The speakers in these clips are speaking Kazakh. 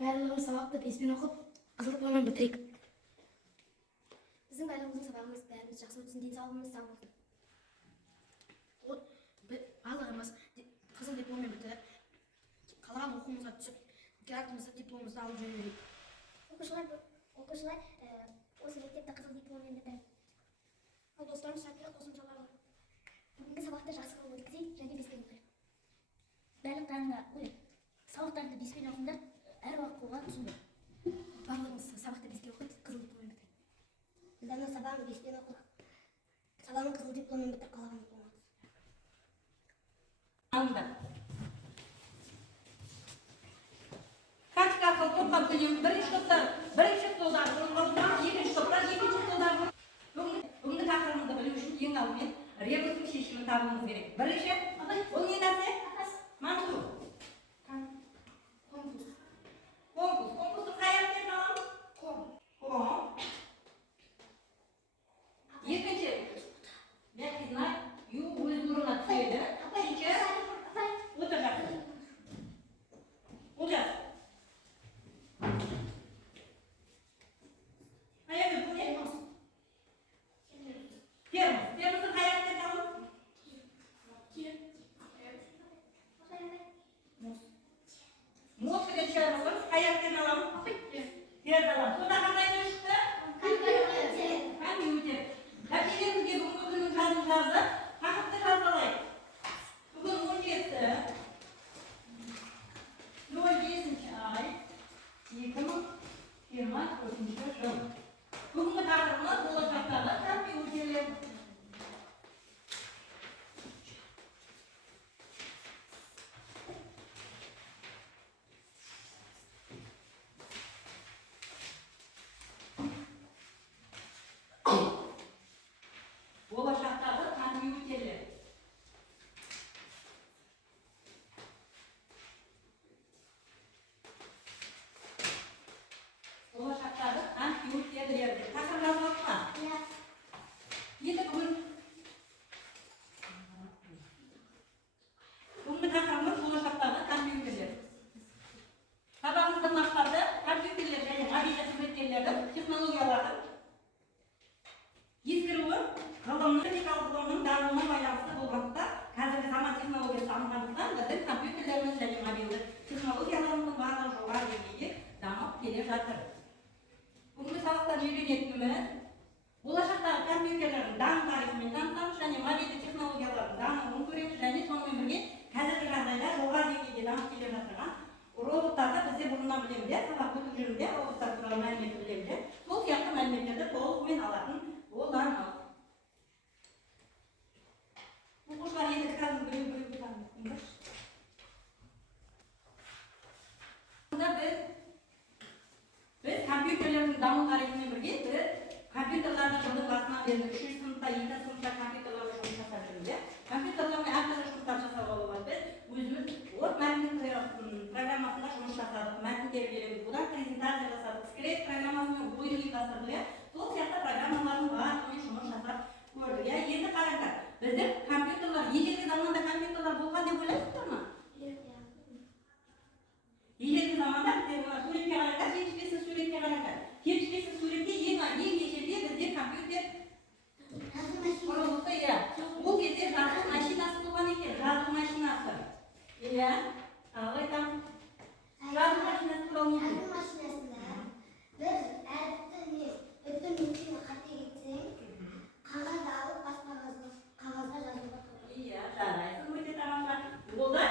Bарлығымыз сабақты теспен оқып, қызыл дипломмен бітірейік. Біздің барлығымыздың сабағымыз бәріміз жақсы өтсін, денсаулығымыз сау болсын. Барлығымыз қызыл дипломмен бітіріп, қалаған оқуымызға түсіп, грантымызды, дипломымызды алып жүре берейік. Оқушылар осы мектепті қызыл дипломмен бітіріп, ал достарымыз шәкірт қосымшалары бүгінгі сабақты жақсы қылып өткізейік және беспен оқайық. Барлықтарыңа сабақтарды беспен оқыңдар, әр уақытқа түсіңдер. Барлығымыз сабақты беске оқып, қызыл дипломмен бітіріп. Біздің сабағын беспен оқып, сабағын қызыл дипломмен бітіріп қалаған дипломымыз. Анда. Kaçta toplap diyeyim, birinci stollar, ikinci stollar. Bugünkü taqdirimizni bilish uchun eng avval rebusning sheshini topishimiz kerak. Birinchi, bu ne narsa? Mansub. Konkursni qayerdan olamiz? Kom. Ikkinchi, Bekizna yu o'z o'rnida turadi. Ikkinchi, o'tiradi. O'tir. Hayır, bu ne? Termos'un hayatında kalın. Mos'u geçiyoruz, hayattan alalım. Terda alalım. Sonra kanday düştü? Kan yürütür. Hepiniz gibi bugünün yazı, hakikaten yazılayım. Bugün 17. 17. ay 2024 yıl. Bugünkü taqdirimiz bo'lajaqdagi kompyuterlar. Bo'lajaqdagi kompyuterlar. Bo'lajaqdagi kompyuterlar. Taqdirlamoqqa. Yedi bugün. Bugünkü taqdirimiz bo'lajaqdagi kompyuterlar. Sabahımızın maqsadi kompyuterlar және мобильді қызметкерлердің технологиялардың ескіруі ғылымның техникалық ғылымның дамуына байланысты болғандықтан қазіргі заман технологиясы дамығандықтан біздің компьютерлеріміз және мобильді технологияларымыздың барлығы жоғары деңгейде дамып келе жатыр. Бүгінгі сабақтан үйренетініміз болашақтағы компьютерлердің даму тарихымен танысамыз және мобильді технологиялардың дамуын көреміз және сонымен бірге қазіргі жағдайда жоғары деңгейде дамып келе жатырған роботтарды бізде бұрыннан білеміз, сабақ өтіп жүргенде роботтар туралы мәлімет білеміз. Сол сияқты мәліметтерді толығымен алатын боламыз. Оқушылар енді қазір біреу таныстыңдар. Біз компьютерлердің даму тарихымен бірге біз компьютерларды жылдың басынан бері 3-ші сыныпта, 2-ші сыныпта компьютерлермен жұмыс жасап жүрміз. Компьютерлермен әртүрлі жұмыстар жасауға болады. Өзіміз Word программасында жұмыс жасадық, мәтін тербелеміз, бұдан презентация жасадық, Scratch программасымен ойын ұйымдастырдық. Сол сияқты программалардың барлығымен жұмыс жасап көрдік. Енді қараңдар, біздің компьютерлер, ежелгі заманда компьютерлер болған деп ойлайсыздар ма? Ежелгі заманда суретке қараңдар, 75-ші суретке қараңдар. 75-ші суретте ең ежелде бізде компьютер құрылысы, бұл кезде жазу машинасы болған екен, жазу машинасы. Ал айтам. Жазу машинасы туралы не? Жазу машинасында бір әріпті бүтін нүктені қате кетсең, қағазды алып басқа қағазға жазуға болады. Жарайсың, өте тамаша. Ол да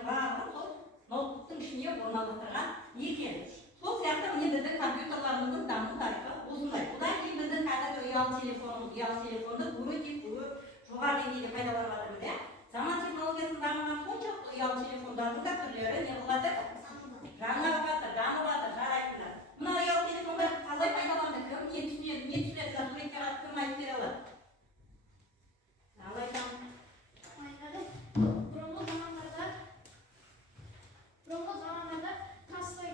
жүйелері барлығы сол ноутбуктың ішіне орналастырған екен. Сол сияқты міне біздің компьютерларымыздың даму тарихы осындай. Одан кейін біздің қазіргі ұялы телефонды өте жоғары деңгейде пайдаланып жатырмыз, иә. Заман технологиясының дамыған соншалықты ұялы телефондардың да түрлері не болып жатыр? Жаңарып жатыр, дамып жатыр, жарайтындар. Мына ұялы телефондар қалай пайдаланды? Кім не түсінеді, суретке қарап кім айтып бере алады? Ал айтамын. Бұрынғы замандарда тастай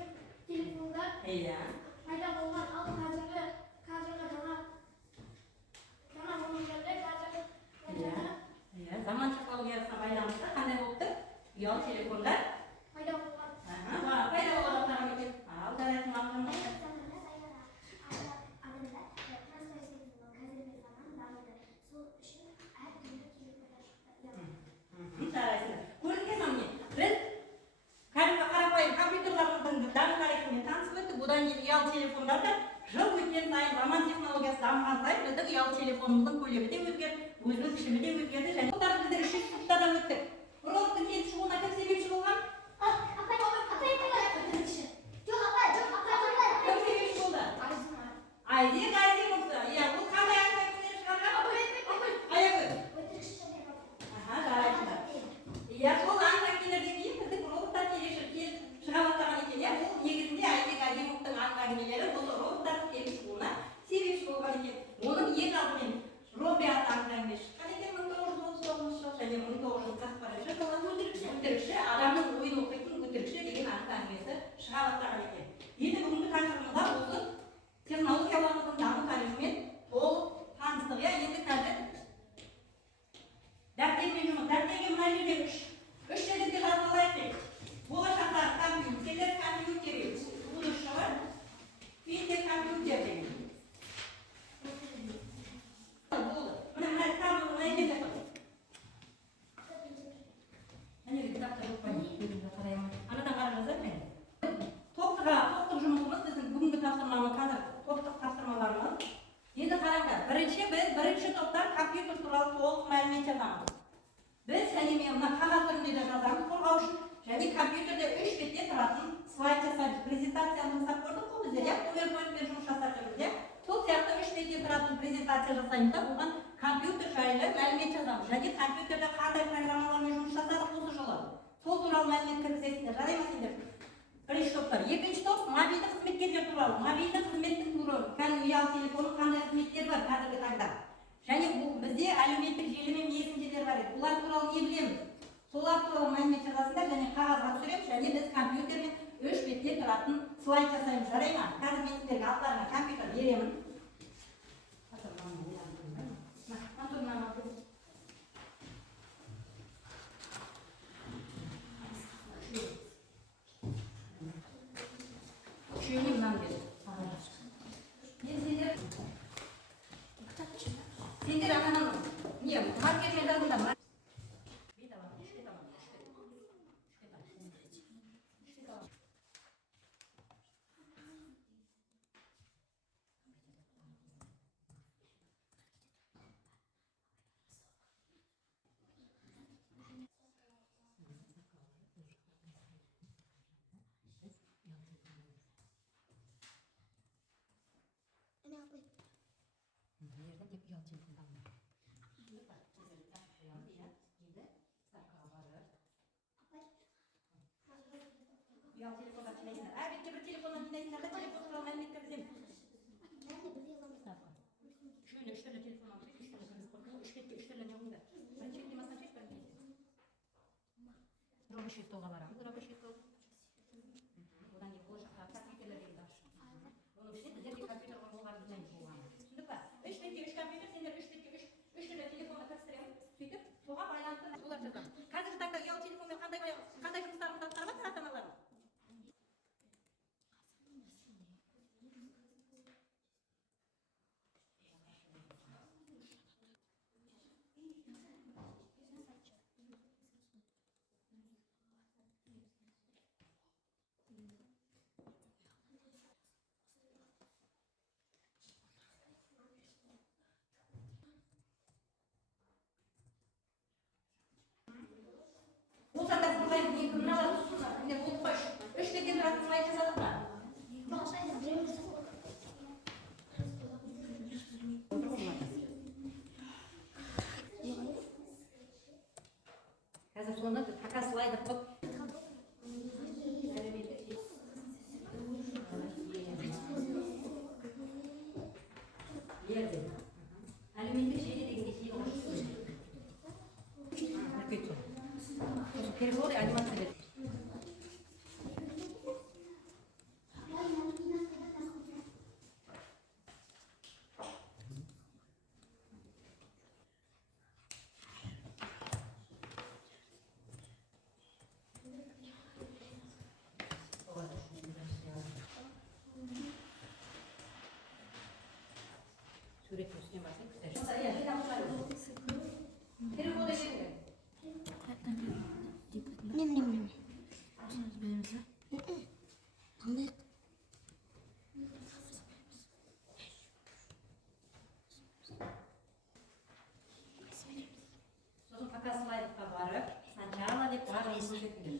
телефондар Иә. пайда болған, ал қазіргі жаңа момындарды Иә, заман технологиясына байланысты қандай болыпты? Ұялы телефондар пайда болған. пайда болған заттарға екен. Ал жарайтын мағжан бар. Жарайсыңдар. Көрдіңіздер ме? Біз қарапайым компьютерларымыздың даму тарихымен танысып өттік. Одан кейін ұялы телефондарда жыл өткен сайын заман технологиясы дамыған сайын біздің ұялы телефонымыздың көлемі де өзгерді, өзінің пішімі де өзгерді және олар біздер 3 сыныпта да өттік. Роботтың келіп шығуына кім себепші болған? Кім себепші болды? Айзек болса. Иә, ол қандай айзектер шығарған? Аягөз. Жарайсыңдар. Иә, сол аңғармелерден кейін біздің роботтар келіп шыға бастаған екен. Иә, бұл негізінде Айзек Азимовтың аңғармелері осы роботтардың келіп шығуына себепші болған екен. Оның ең алдымен Робби атты аңғарме шыққан екен 1939 жылы және 1941 жылы өтірікші адамның ойын оқитын өтірікші деген аңғармесі шыға бастаған екен. Енді бүгінгі тақырыбымызда осы технологияларымыздың даму тарихымен толық таныстық. Иә, енді қазір дәптермен жұмыс. Дәптерге мына жерде үш дедікке жазып алайық дейік. Болашақтағы компьютер будущего, физик компьютер деген. Болды. Мына кітабы мына жерде тұр. Әне кітапта жоқ па? Анадан қарап жазайық мен. Топтық жұмысымыз біздің бүгінгі тапсырмамыз қазір топтық тапсырмаларымыз. Енді қараңдар, бірінші топтан компьютер туралы толық мәлімет жазамыз. Біз және мен мына қағаз түрінде де жазамыз қорғау үшін. Және компьютерде 3 бетте тұратын слайд жасаймыз. Презентацияны жасап көрдік қой біздер, иә? PowerPoint-пен жұмыс жасап жүрміз, иә? Сол сияқты 3 бетте тұратын презентация жасаймыз да, оған компьютер жайлы мәлімет жазамыз. Және компьютерде қандай программалармен жұмыс жасадық осы жылы. Сол туралы мәлімет кіргізесіңдер. Жарай ма сендер? Бірінші топтар. Екінші топ мобильді қызметкерлер туралы. Мобильді қызметтің туры, кәдімгі ұялы телефонның қандай қызметтері бар қазіргі таңда. Және бізде әлеуметтік желі мен мессенджерлер бар еді. Бұлар туралы не білеміз? Солар туралы мәлімет жазасыңдар және қағазға түсіреміз және біз компьютермен 3 бетте тұратын слайд жасаймыз. Жарай ма? Қазір мен сендерге алдарына компьютер беремін. Сендер ананы не маркермен жазыңдар. Ұялы телефонға жинайсыңдар. Әрбетте бір телефоннан жинайсыңдар да телефон туралы мәлімет кіргіземіз. Шöyle 3 tane telefon aldık, 3 tane kırmızı korkuyor, 3 bette 3 tane ne oldu? Ben çektim aslında çek ben değil. Röbüşü stoğa varamız, röbüşü stoğa. Buradan gibi olacaklar, kompüterler değil daha. Onun için de bir kompüter var bizden gibi olan. Şimdi bak, 3 bette 3 kompüter, senler 3 bette 3 tane telefonla karıştırayım. Sütüp, soğa bağlantılar ulaşacağım. Қазіргі таңда ұялы телефонмен қандай жұмыстарымыз атқарып жатыр ата-аналарым? Бұл санда слайдық болып. Әлеуметтік желі дегенде переводы, анимация. Сурет үстіне басайық. Переводы жерде. Нем. Қандай? Сосын пока слайдқа барып, сначала деп барлығын көрсетіңдер.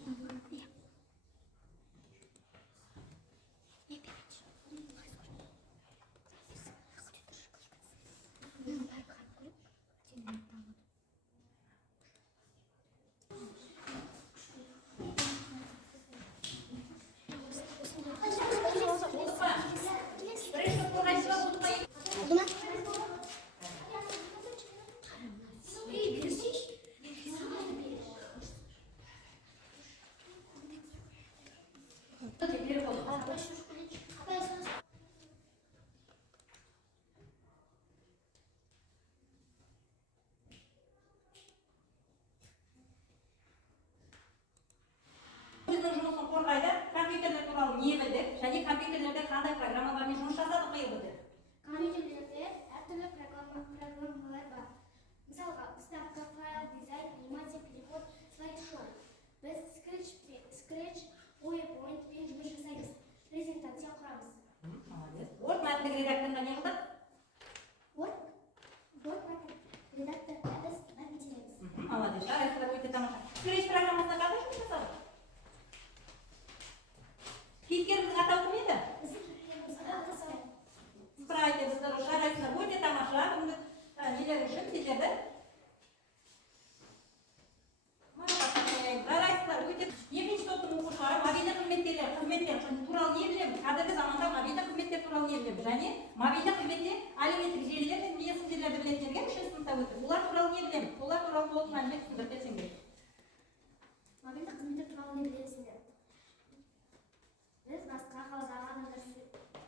Біздің жұмысын қорғайды, компьютерлер туралы не білдік, және компьютерлерде қандай программалармен жұмыс жасадық қиылды. Компьютерлерде әртүрлі программалар бар. Мысалға, вставка, файл, дизайн, анимация, переход, слайд-шоу. Біз Scratch, PowerPoint пен жұмыс жасаймыз. Презентация құрамыз. Молодец. Word мәтіндік редакторда не қылдық? Word редакторда біз мәтін тереміз. Молодец. Жарайсыздар, өте тамаша. Scratch программасына қандай жұмыс жасадық? Кейіпкеріміздің атауы кім еді? Спрайт еді, жарайсыздар, өте тамаша. Бүгінгі нелер үшін сіздерді жарайсыздар, өте. Екінші топтың оқушылары мобильді қызметтер туралы не білеміз? Қазіргі заманда мобильді қызметтер туралы не білеміз? Және мобильді қызметте әлеуметтік желілер мен мессенджерлерді білетіндерге үшінші сыныпта өтті. Олар туралы не білеміз? Олар туралы толық мәлімет түсіндірсеңдер. Мобильді қызметтер туралы не білесіңдер? Біз басқа қаладағы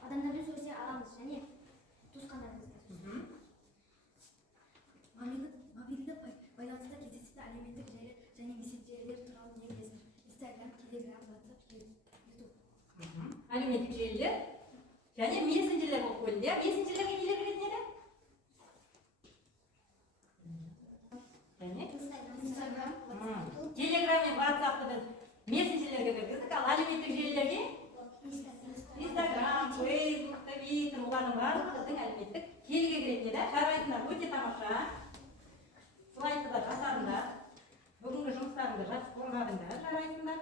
адамдармен сөйлесе аламыз және туысқандарымызбен. Мобильді байланыста кездесетін әлеуметтік желі және мессенджерлер туралы не білесің? Instagram, Telegram, WhatsApp, YouTube. Әлеуметтік желілер және мессенджерлер болып бөлінді. Мессенджерлерге нелер кіретін еді? Instagram, Telegram мен WhatsApp'ты біз мессенджерлерге кіргіздік, ал әлеуметтік желілерге Instagram, Facebook, Twitter, олардың барлығы біздің әлеуметтік желіге кіретін еді. Жарайсыңдар, өте тамаша. Слайдты да жасадыңдар. Бүгінгі жұмыстарыңды жақсы қорғадыңдар, жарайсыңдар.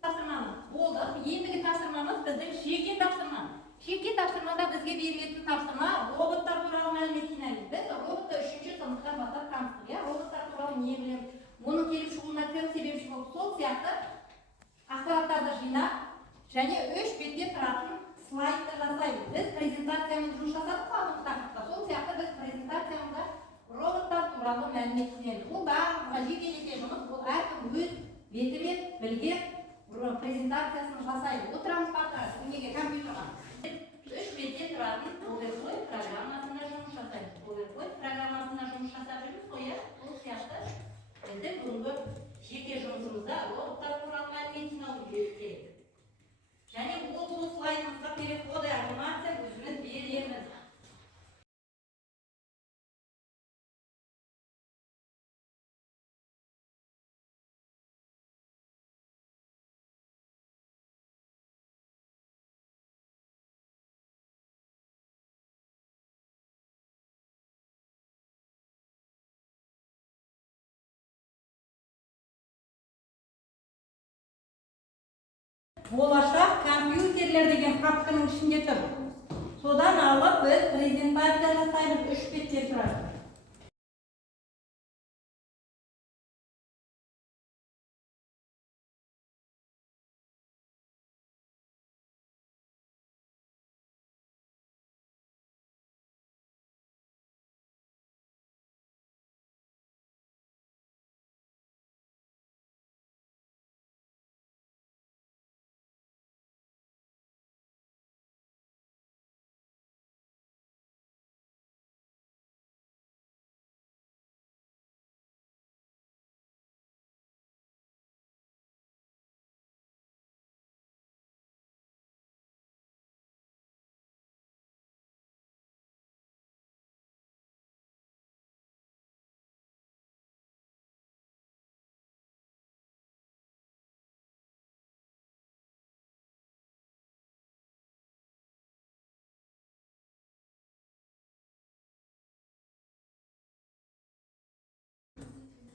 Тапсырмамыз болды. Ендігі тапсырмамыз біздің жеке тапсырма. Жеке тапсырмада бізге берілетін тапсырма роботтар туралы мәлімет жинаймыз. Біз роботты 3-ші сыныптан бастап таныстық. Роботтар туралы не білеміз? Оның келіп шығуына кім себепші болып, сол сияқты ақпараттарды жинап, және 3 бетте тұратын слайдты жасаймыз. Біз презентациямен жұмыс жасадық алдыңғы тақырыпта. Сол сияқты біз презентациямызда роботтар туралы мәлімет жинаймыз. Бұл барлығы жеке жұмыс, бұл әркім өз бетімен білген презентациясын жасайды. Отырамыз бақтырады, неге компьютерға. 3 бетте тұратын PowerPoint программасында жұмыс жасаймыз. PowerPoint программасында жұмыс жасап жүрміз ғой, бұл сияқты біздің бүгінгі жеке жұмысымызда роботтар туралы мәлімет жинау керек. Және ол слайдымызға переходы, анимация өзіміз береміз. Болашақ компьютерлер деген папканың ішінде тұр. Содан алып біз презентация жасаймыз, 3 бетте тұрады.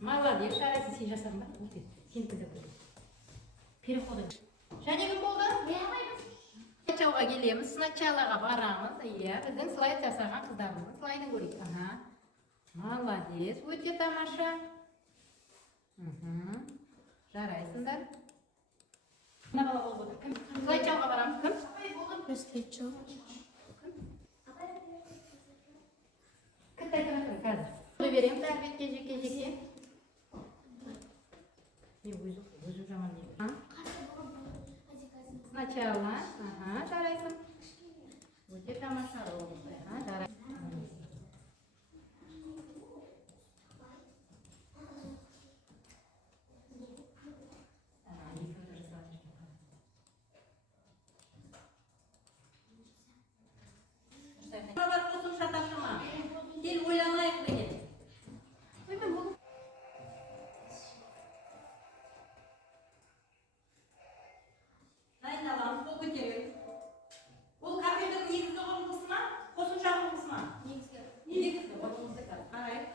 Молодец, жарайсың, сен жасадың ба? Сенікі де көрейін. Переходы. Және кім болды? Сначалаға келеміз, сначалаға барамыз. Иә, біздің слайд жасаған қыздарымыздың слайдын көрейік. Ага. Молодец, өте тамаша. Жарайсыңдар. Мына бала болып отыр. Кім? Слайдшауға барамыз. Кім? Слайдшау. Кітті айтып жатыр қазір. Береміз әрбетке жеке-жеке. Мен өзім жаман деймін. Сначала. Ага, жарайсың. Өте тамаша болды. Ага, жарайсың. Бар қосымша тапсырма. Кел ойланайық деген. Дайындаламыз, қол көтереміз. Бұл компьютердің негізгі құрылғысы ма? Қосымша құрылғысы ма? Негізгі құрылғысы. Қарайық.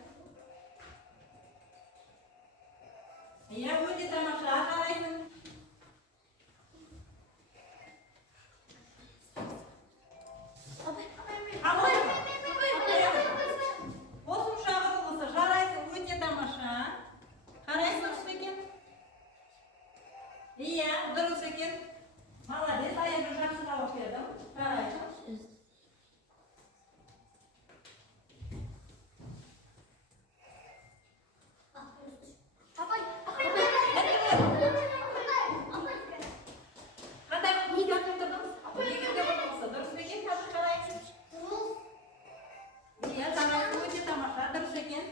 Иә, өте тамаша. Қарайсың. Қосымша құрылғысы. Жарайсың, өте тамаша. Қарайсың, дұрыс екен? Иә, дұрыс екен. Молодец, аяғын жақсы қалып бердім. Қарайсың. Қандай құрылғысы тұрдыңыз? Негізгі құрылғысы. Дұрыс екен, қазір қарайсың. Иә, жарайсың, өте тамаша. Дұрыс екен.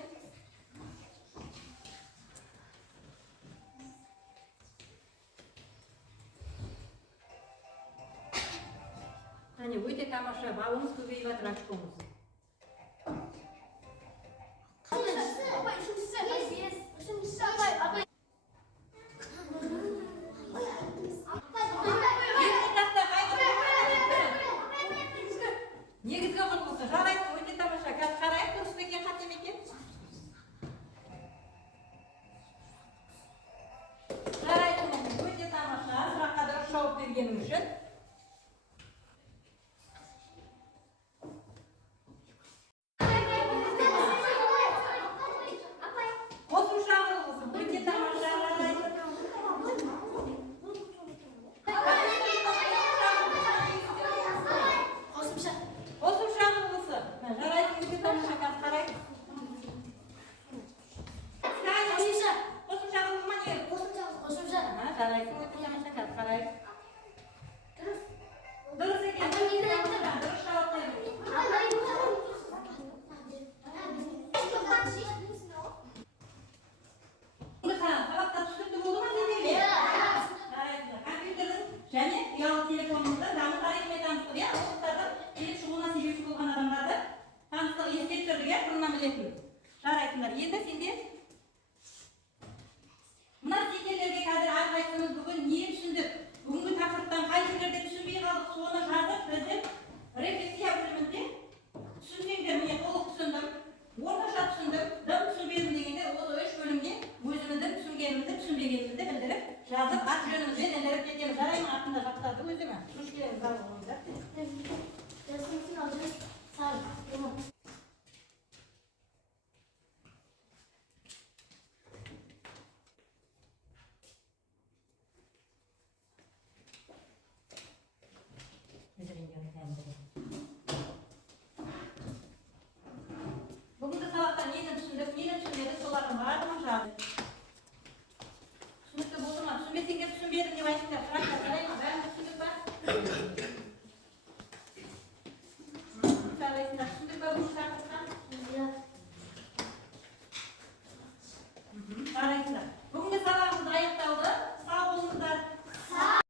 Әне, өте тамаша, балымыз көбейіп жатыр очкомыз. Негізгі құрылғысы. Жарайсың, өте тамаша. Қазір қарайық, дұрыс екен, қате ме екен? Жарайсың, өте тамаша. Сұраққа дұрыс жауап бергенің үшін. Қосымша құрылғысы. Өте тамаша. Қосымша. Қосымша құрылғысы. Жарайсың, өте тамаша. Қазір қарайық. Қосымша құрылғы ма не? Қосымша. Жарайсың, өте тамаша. Қазір қарайық. Дұрыс екен. Дұрыс жауап бердің. Сабақта түсінікті болды ма сендерге? Жарайсыңдар. Компьютердің және ұялы телефоныңызды даму тарихымен таныстық, иә? Оқыстардың келіп шығуына себепші болған адамдарды таныстық еске түсірдік, иә? Бұрыннан білетін. Жарайсыңдар. Енді сендер мына стикерлерге қазір әрқайсымыз бүгін не түсіндік? Бүгінгі тақырыптан қай жерлерде түсінбей қалдық, соны жазып, біздің рефлексия бөлімінде түсінсеңдер, міне толық түсіндім, орташа түсіндім, дым түсінбедім дегенде осы 3 бөлімде өзіміздің түсінгенімізді, түсінбегенімізді білдіріп, жазып, ат жөнімізбен ілдіріп кетеміз. Жарай ма? Артында жаттады өзіме. Шушкелеріңіз алғыңыздар. Бүгінгі сабақтан нені түсіндік, нені түсінбедік, солардың барлығын жаздық. Түсінікті болды ма? Түсінбесеңдер түсінбедім деп айтыңдар. Сұрақтар жарай ма? Бәрін түсіндік па? Жарайсыңдар. Түсіндік па бұл тақырыпқа?